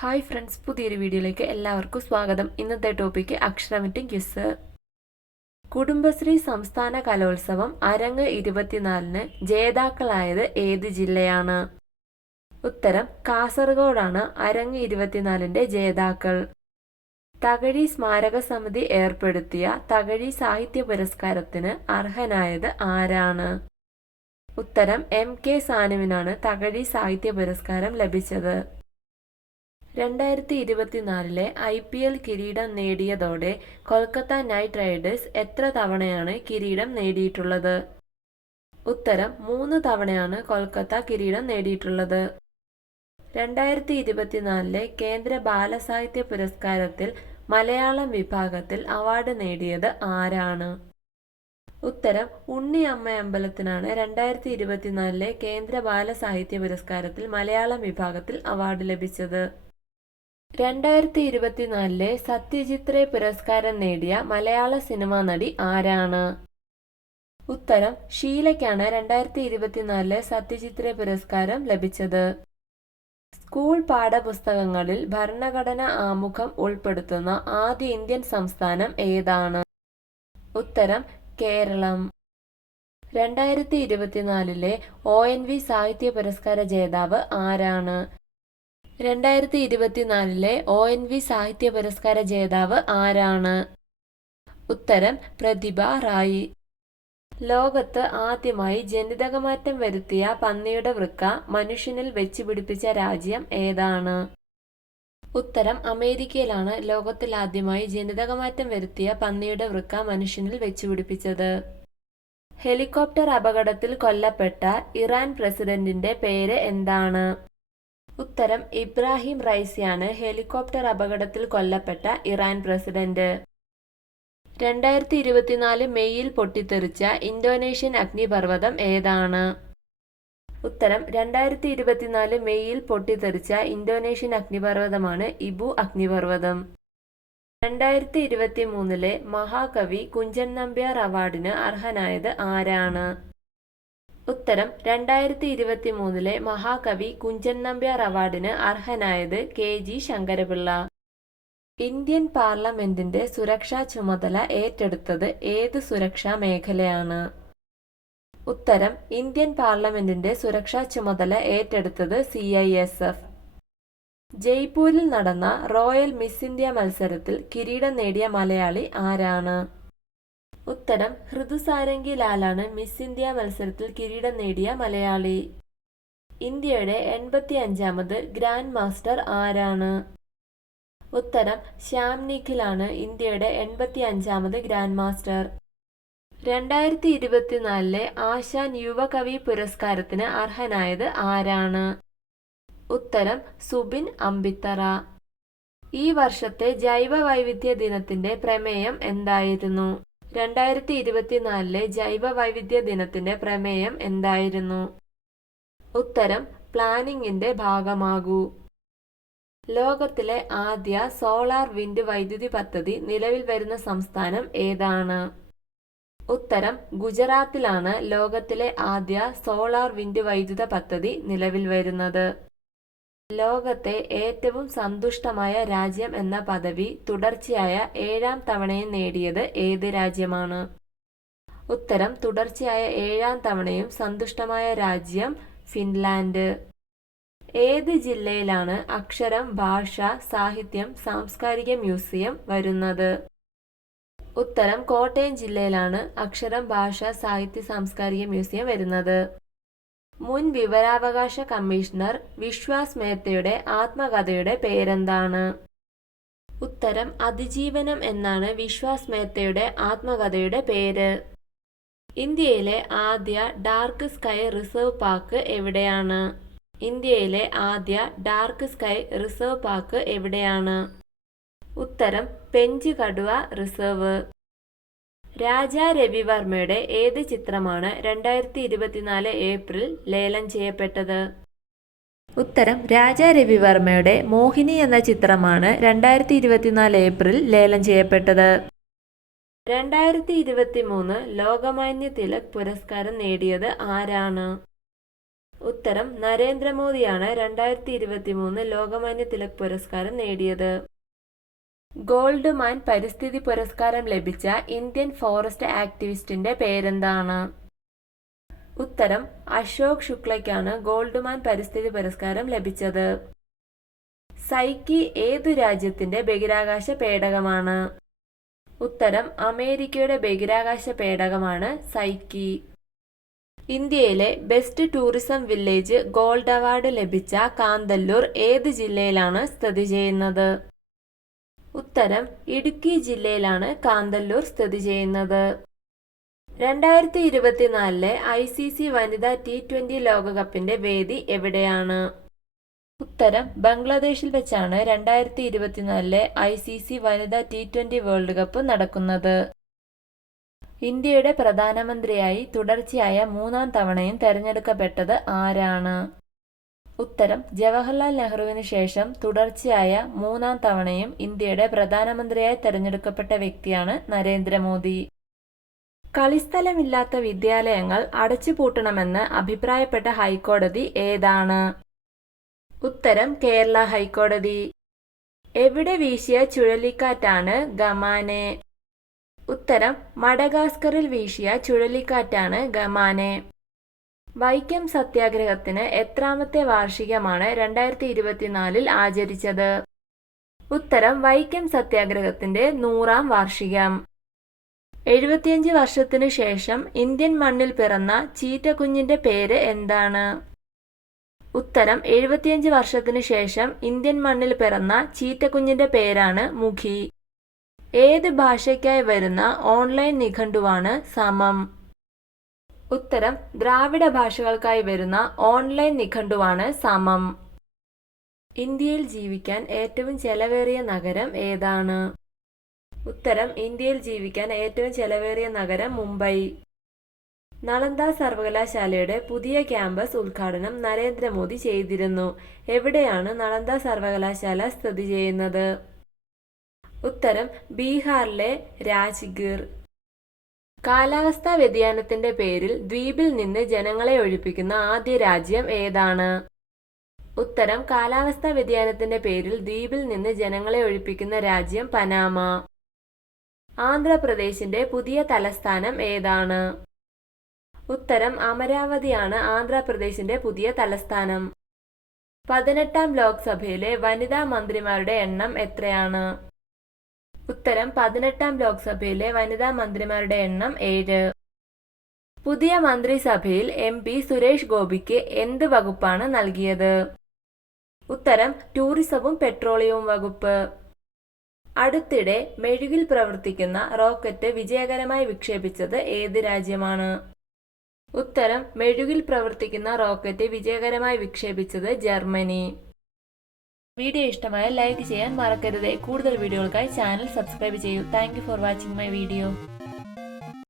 Hi friends, പുതിയൊരു വീഡിയോയിലേക്ക് എല്ലാവർക്കും സ്വാഗതം. ഇന്നത്തെ ടോപ്പിക്ക് അക്ഷരമിറ്റും ക്വിസ്. കുടുംബശ്രീ സംസ്ഥാന കലോത്സവം അരങ്ങ് 24-ന് ജേതാക്കളായത് ഏത് ജില്ലയാണ്? ഉത്തരം കാസർഗോഡാണ് അരങ്ങ് 24-ന്റെ ജേതാക്കൾ. തകഴി സ്മാരക സമിതി ഏർപ്പെടുത്തിയ തകഴി സാഹിത്യ പുരസ്കാരത്തിന് അർഹനായത് ആരാണ്? ഉത്തരം MK സാനുവിനാണ് തകഴി സാഹിത്യ പുരസ്കാരം ലഭിച്ചത്. 2024-ലെ IPL കിരീടം നേടിയതോടെ കൊൽക്കത്ത നൈറ്റ് റൈഡേഴ്സ് എത്ര തവണയാണ് കിരീടം നേടിയിട്ടുള്ളത്? ഉത്തരം 3 തവണയാണ് കൊൽക്കത്ത കിരീടം നേടിയിട്ടുള്ളത്. 2024-ലെ കേന്ദ്ര ബാലസാഹിത്യ പുരസ്കാരത്തിൽ മലയാളം വിഭാഗത്തിൽ അവാർഡ് നേടിയത് ആരാണ്? ഉത്തരം ഉണ്ണി അമ്മയമ്പലത്തിനാണ് 2024-ലെ കേന്ദ്ര ബാലസാഹിത്യ പുരസ്കാരത്തിൽ മലയാളം വിഭാഗത്തിൽ അവാർഡ് ലഭിച്ചത്. 2024-ലെ സത്യജിത് റേ പുരസ്കാരം നേടിയ മലയാള സിനിമാ നടി ആരാണ്? ഉത്തരം ഷീലയ്ക്കാണ് 2024-ലെ സത്യജിത് റേ പുരസ്കാരം ലഭിച്ചത്. സ്കൂൾ പാഠപുസ്തകങ്ങളിൽ ഭരണഘടന ആമുഖം ഉൾപ്പെടുത്തുന്ന ആദ്യ ഇന്ത്യൻ സംസ്ഥാനം ഏതാണ്? ഉത്തരം കേരളം. 2024-ലെ ONV സാഹിത്യ പുരസ്കാര ജേതാവ് ആരാണ്? 2024-ലെ ONV സാഹിത്യ പുരസ്കാര ജേതാവ് ആരാണ്? ഉത്തരം പ്രതിഭ റായി. ലോകത്ത് ആദ്യമായി ജനിതകമാറ്റം വരുത്തിയ പന്നിയുടെ വൃക്ക മനുഷ്യനിൽ വെച്ചുപിടിപ്പിച്ച രാജ്യം ഏതാണ്? ഉത്തരം അമേരിക്കയിലാണ് ലോകത്തിൽ ആദ്യമായി ജനിതകമാറ്റം വരുത്തിയ പന്നിയുടെ വൃക്ക മനുഷ്യനിൽ വെച്ചുപിടിപ്പിച്ചത്. ഹെലികോപ്റ്റർ അപകടത്തിൽ കൊല്ലപ്പെട്ട ഇറാൻ പ്രസിഡന്റിന്റെ പേര് എന്താണ്? ഉത്തരം ഇബ്രാഹിം റൈസിയാണ് ഹെലികോപ്റ്റർ അപകടത്തിൽ കൊല്ലപ്പെട്ട ഇറാൻ പ്രസിഡന്റ്. 2024 മെയ്യിൽ പൊട്ടിത്തെറിച്ച ഇന്തോനേഷ്യൻ അഗ്നിപർവ്വതം ഏതാണ്? ഉത്തരം 2024 മെയ്യിൽ പൊട്ടിത്തെറിച്ച ഇന്തോനേഷ്യൻ അഗ്നിപർവ്വതമാണ് ഇബു അഗ്നിപർവ്വതം. 2023-ലെ മഹാകവി കുഞ്ചൻ നമ്പ്യാർ അവാർഡിന് അർഹനായത് ആരാണ്? ഉത്തരം 2023-ലെ മഹാകവി കുഞ്ചൻ നമ്പ്യാർ അവാർഡിന് അർഹനായത് KG ശങ്കരപിള്ള. ഇന്ത്യൻ പാർലമെന്റിന്റെ സുരക്ഷാ ചുമതല ഏറ്റെടുത്തത് ഏത് സുരക്ഷാ മേഖലയാണ്? ഉത്തരം ഇന്ത്യൻ പാർലമെന്റിന്റെ സുരക്ഷാ ചുമതല ഏറ്റെടുത്തത് CISF. ജയ്പൂരിൽ നടന്ന റോയൽ മിസ് ഇന്ത്യ മത്സരത്തിൽ കിരീടം നേടിയ മലയാളി ആരാണ്? ഉത്തരം ഋതുസാരംഗി ലാലാണ് മിസ് ഇന്ത്യ മത്സരത്തിൽ കിരീടം നേടിയ മലയാളി. ഇന്ത്യയുടെ 85-ാമത് ഗ്രാൻഡ് മാസ്റ്റർ ആരാണ്? ഉത്തരം ശ്യാം നിഖിലാണ് ഇന്ത്യയുടെ 85-ാമത് ഗ്രാൻഡ് മാസ്റ്റർ. 2024-ലെ ആശാൻ യുവകവി പുരസ്കാരത്തിന് അർഹനായത് ആരാണ്? ഉത്തരം സുബിൻ അംബിത്തറ. ഈ വർഷത്തെ ജൈവ വൈവിധ്യ ദിനത്തിന്റെ പ്രമേയം എന്തായിരുന്നു? 2024-ലെ ജൈവ വൈവിധ്യ ദിനത്തിന്റെ പ്രമേയം എന്തായിരുന്നു? ഉത്തരം പ്ലാനിങ്ങിന്റെ ഭാഗമാകൂ. ലോകത്തിലെ ആദ്യ സോളാർ വിൻഡ് വൈദ്യുതി പദ്ധതി നിലവിൽ വരുന്ന സംസ്ഥാനം ഏതാണ്? ഉത്തരം ഗുജറാത്തിലാണ് ലോകത്തിലെ ആദ്യ സോളാർ വിൻഡ് വൈദ്യുത പദ്ധതി നിലവിൽ വരുന്നത്. ലോകത്തെ ഏറ്റവും സന്തുഷ്ടമായ രാജ്യം എന്ന പദവി തുടർച്ചയായ 7-ാം തവണയും നേടിയത് ഏത് രാജ്യമാണ്? ഉത്തരം തുടർച്ചയായ 7-ാം തവണയും സന്തുഷ്ടമായ രാജ്യം ഫിൻലാൻഡ്. ഏത് ജില്ലയിലാണ് അക്ഷരം, ഭാഷ, സാഹിത്യം, സാംസ്കാരിക മ്യൂസിയം വരുന്നത്? ഉത്തരം കോട്ടയം ജില്ലയിലാണ് അക്ഷരം, ഭാഷ, സാഹിത്യ, സാംസ്കാരിക മ്യൂസിയം വരുന്നത്. മുൻ വിവരാവകാശ കമ്മീഷണർ വിശ്വാസ് മേത്തയുടെ ആത്മകഥയുടെ പേരെന്താണ്? ഉത്തരം അതിജീവനം എന്നാണ് വിശ്വാസ് മേത്തയുടെ ആത്മകഥയുടെ പേര്. ഇന്ത്യയിലെ ആദ്യ ഡാർക്ക് സ്കൈ റിസർവ് പാർക്ക് എവിടെയാണ്? ഇന്ത്യയിലെ ആദ്യ ഡാർക്ക് സ്കൈ റിസർവ് പാർക്ക് എവിടെയാണ്? ഉത്തരം പെഞ്ച് കടുവ റിസർവ്. രാജാ രവിവർമ്മയുടെ ഏത് ചിത്രമാണ് 2024 ഏപ്രിൽ ലേലം ചെയ്യപ്പെട്ടത്? ഉത്തരം രാജാ രവിവർമ്മയുടെ മോഹിനി എന്ന ചിത്രമാണ് 2024 ഏപ്രിൽ ലേലം ചെയ്യപ്പെട്ടത്. 2023 ലോകമാന്യ തിലക് പുരസ്കാരം നേടിയത് ആരാണ്? ഉത്തരം നരേന്ദ്രമോദിയാണ് 2023 ലോകമാന്യ തിലക് പുരസ്കാരം നേടിയത്. ഗോൾഡ് മാൻ പരിസ്ഥിതി പുരസ്കാരം ലഭിച്ച ഇന്ത്യൻ ഫോറസ്റ്റ് ആക്ടിവിസ്റ്റിന്റെ പേരെന്താണ്? ഉത്തരം അശോക് ശുക്ലയ്ക്കാണ് ഗോൾഡ് മാൻ പരിസ്ഥിതി പുരസ്കാരം ലഭിച്ചത്. സൈക്കി ഏതു രാജ്യത്തിന്റെ ബഹിരാകാശ പേടകമാണ്? ഉത്തരം അമേരിക്കയുടെ ബഹിരാകാശ പേടകമാണ് സൈക്കി. ഇന്ത്യയിലെ best tourism village gold award ലഭിച്ച കാന്തല്ലൂർ ഏത് ജില്ലയിലാണ് സ്ഥിതി ചെയ്യുന്നത്? ഉത്തരം ഇടുക്കി ജില്ലയിലാണ് കാന്തല്ലൂർ സ്ഥിതി ചെയ്യുന്നത്. 2024 ICC വനിതാ T20 ലോകകപ്പിന്റെ വേദി എവിടെയാണ്? ഉത്തരം ബംഗ്ലാദേശിൽ വെച്ചാണ് 2024 ICC വനിതാ T20 വേൾഡ് കപ്പ് നടക്കുന്നത്. ഇന്ത്യയുടെ പ്രധാനമന്ത്രിയായി തുടർച്ചയായ 3-ാം തവണയും തെരഞ്ഞെടുക്കപ്പെട്ടത് ആരാണ്? ഉത്തരം ജവഹർലാൽ നെഹ്റുവിന് ശേഷം തുടർച്ചയായ 3-ാം തവണയും ഇന്ത്യയുടെ പ്രധാനമന്ത്രിയായി തെരഞ്ഞെടുക്കപ്പെട്ട വ്യക്തിയാണ് നരേന്ദ്രമോദി. കളിസ്ഥലമില്ലാത്ത വിദ്യാലയങ്ങൾ അടച്ചുപൂട്ടണമെന്ന് അഭിപ്രായപ്പെട്ട ഹൈക്കോടതി ഏതാണ്? ഉത്തരം കേരള ഹൈക്കോടതി. എവിടെ വീശിയ ചുഴലിക്കാറ്റാണ് ഗമാനെ? ഉത്തരം മഡഗാസ്കറിൽ വീശിയ ചുഴലിക്കാറ്റാണ് ഗമാനെ. വൈക്കം സത്യാഗ്രഹത്തിന് എത്രാമത്തെ വാർഷികമാണ് 2024 ആചരിച്ചത്? ഉത്തരം വൈക്കം സത്യാഗ്രഹത്തിന്റെ 100-ാം വാർഷികം. 75 വർഷത്തിനു ശേഷം ഇന്ത്യൻ മണ്ണിൽ പിറന്ന ചീറ്റക്കുഞ്ഞിന്റെ പേര് എന്താണ്? ഉത്തരം 75 വർഷത്തിനു ശേഷം ഇന്ത്യൻ മണ്ണിൽ പിറന്ന ചീറ്റക്കുഞ്ഞിന്റെ പേരാണ് മുഖി. ഏത് ഭാഷയ്ക്കായി വരുന്ന ഓൺലൈൻ നിഘണ്ടുവാണ് സമം? ഉത്തരം ദ്രാവിഡ ഭാഷകൾക്കായി വരുന്ന ഓൺലൈൻ നിഘണ്ടുവാണ് സമം. ഇന്ത്യയിൽ ജീവിക്കാൻ ഏറ്റവും ചെലവേറിയ നഗരം ഏതാണ്? ഉത്തരം ഇന്ത്യയിൽ ജീവിക്കാൻ ഏറ്റവും ചെലവേറിയ നഗരം മുംബൈ. നളന്ദ സർവകലാശാലയുടെ പുതിയ ക്യാമ്പസ് ഉദ്ഘാടനം നരേന്ദ്രമോദി ചെയ്തിരുന്നു. എവിടെയാണ് നളന്ദ സർവകലാശാല സ്ഥിതി ചെയ്യുന്നത്? ഉത്തരം ബീഹാറിലെ രാജ്ഗീർ. കാലാവസ്ഥാ വ്യതിയാനത്തിന്റെ പേരിൽ ദ്വീപിൽ നിന്ന് ജനങ്ങളെ ഒഴിപ്പിക്കുന്ന ആദ്യ രാജ്യം ഏതാണ്? ഉത്തരം കാലാവസ്ഥാ വ്യതിയാനത്തിന്റെ പേരിൽ ദ്വീപിൽ നിന്ന് ജനങ്ങളെ ഒഴിപ്പിക്കുന്ന രാജ്യം പനാമ. ആന്ധ്രാപ്രദേശിന്റെ പുതിയ തലസ്ഥാനം ഏതാണ്? ഉത്തരം അമരാവതിയാണ് ആന്ധ്രാപ്രദേശിന്റെ പുതിയ തലസ്ഥാനം. 18-ാം ലോക്സഭയിലെ വനിതാ മന്ത്രിമാരുടെ എണ്ണം എത്രയാണ്? ഉത്തരം 18-ാം ലോക്സഭയിലെ വനിതാ മന്ത്രിമാരുടെ എണ്ണം 7. പുതിയ മന്ത്രിസഭയിൽ MP സുരേഷ് ഗോപിക്ക് എന്ത് വകുപ്പാണ് നൽകിയത്? ഉത്തരം ടൂറിസവും പെട്രോളിയവും വകുപ്പ്. അടുത്തിടെ മെഴുകിൽ പ്രവർത്തിക്കുന്ന റോക്കറ്റ് വിജയകരമായി വിക്ഷേപിച്ചത് ഏത് രാജ്യമാണ്? ഉത്തരം മെഴുകിൽ പ്രവർത്തിക്കുന്ന റോക്കറ്റ് വിജയകരമായി വിക്ഷേപിച്ചത് ജർമ്മനി. വീഡിയോ ഇഷ്ടമായാൽ ലൈക്ക് ചെയ്യാൻ മറക്കരുത്. കൂടുതൽ വീഡിയോകൾക്കായി ചാനൽ സബ്സ്ക്രൈബ് ചെയ്യൂ. Thank you for watching my video.